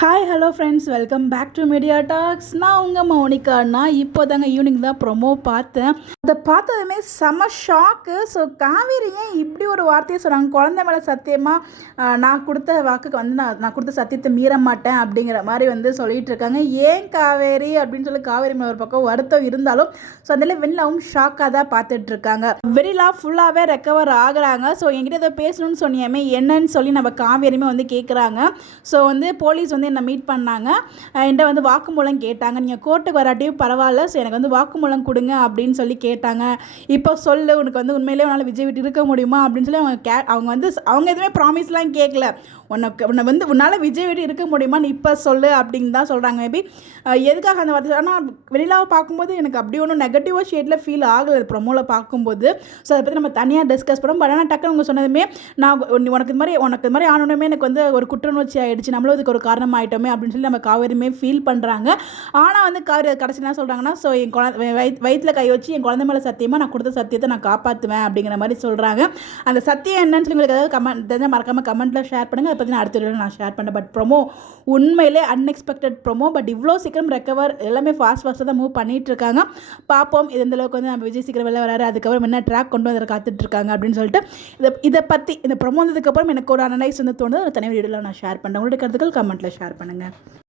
Hi hello friends, welcome back to media talks. நான் உங்கள் மௌனிகா. நான் இப்போ தாங்க ஈவினிங் தான் ப்ரொமோ பார்த்தேன். அதை பார்த்ததுமே செம ஷாக்கு. ஸோ காவேரி ஏன் இப்படி ஒரு வார்த்தையை சொல்கிறாங்க? குழந்தை மேலே சத்தியமாக நான் கொடுத்த வாக்குக்கு வந்து நான் கொடுத்த சத்தியத்தை மீற மாட்டேன் அப்படிங்கிற மாதிரி வந்து சொல்லிட்டு இருக்காங்க. ஏன் காவேரி அப்படின்னு சொல்லி காவேரி மேலே ஒரு பக்கம் வருத்தம் இருந்தாலும் ஸோ அதில் வெண்ணிலாவும் ஷாக்காக தான் பார்த்துட்ருக்காங்க. வெண்ணிலா ஃபுல்லாகவே ரெக்கவர் ஆகுறாங்க. ஸோ என்கிட்ட இதை பேசணும்னு சொன்னியாமே என்னன்னு சொல்லி நம்ம காவேரியுமே வந்து கேட்குறாங்க. ஸோ வந்து போலீஸ் வந்து என்னை மீட் பண்ணாங்க, என்கிட்ட வந்து வாக்குமூலம் கேட்டாங்க. நீங்கள் கோர்ட்டுக்கு வராட்டியும் பரவாயில்ல, ஸோ எனக்கு வந்து வாக்குமூலம் கொடுங்க அப்படின்னு சொல்லி கேட்டாங்க. இப்போ சொல்லு, உனக்கு வந்து உண்மையிலே உன்னால் விஜய் விட்டு இருக்க முடியுமா அப்படின்னு சொல்லி அவங்க எதுவுமே ப்ராமிஸ்லாம் கேட்கல. உன்னை வந்து உன்னால் விஜய் விட்டு இருக்க முடியுமான்னு இப்போ சொல்லு அப்படின்னு தான் சொல்கிறாங்க. மேபி எதுக்காக அந்த வார்த்தை, ஆனால் வெளியிலாவை பார்க்கும்போது எனக்கு அப்படி ஒன்றும் நெகட்டிவாக ஷேட்டில் ஃபீல் ஆகலை ப்ரொமோவில் பார்க்கும்போது. ஸோ அதை பற்றி நம்ம தனியாக டிஸ்கஸ் பண்ணோம். பட் ஆனால் டக்குன்னு அவங்க சொன்னதுமே நான் உனக்கு இது மாதிரி ஆனோடனே எனக்கு வந்து ஒரு குற்றநோச்சி ஆகிடுச்சு, நம்மளும் இதுக்கு ஒரு காரணம் ஆகிட்டோமே அப்படின்னு சொல்லி நம்ம காவேரியுமே ஃபீல் பண்ணுறாங்க. ஆனால் வந்து காவேரி கடைசி என்ன சொல்கிறாங்கன்னா, ஸோ என் வயிற்றில் கை வச்சு என் குழந்தை மேலே சத்தியமாக நான் கொடுத்த சத்தியத்தை நான் காப்பாற்றுவேன் அப்படிங்கிற மாதிரி சொல்கிறாங்க. அந்த சத்தியம் என்னன்னு சொல்லி உங்களுக்கு ஏதாவது கமெண்ட் தெரிஞ்சால் மறக்காமல் கமெண்ட்டில் ஷேர் பண்ணுங்கள். அதை பற்றி நான் அடுத்த வீடியோவில் நான் ஷேர் பண்ணேன். பட் ப்ரொமோ உண்மையிலே அன்எக்ஸ்பெக்டட் ப்ரொமோ. பட் இவ்வளோ சீக்கிரம் ரெக்கவர் எல்லாமே ஃபாஸ்ட்டாக தான் மூவ் பண்ணிகிட்டு இருக்காங்க. பார்ப்போம் இது எந்தளவுக்கு வந்து நம்ம விஜய் சீக்கிரம் வெளில வராரு, அதுக்கப்புறம் என்ன ட்ராக் கொண்டு வந்து காத்துட்ருக்காங்க அப்படின்னு சொல்லிட்டு இதை பற்றி இந்த ப்ரொமோ வந்ததுக்கப்புறம் எனக்கு ஒரு அனலைஸ் வந்து தோணுது. ஒரு தனி வீடியோவில் நான் ஷேர் பண்ணுறேன். உங்களுடைய கருத்துக்கள் கமெண்ட்டில் ஷேர் பண்ணுங்கள்.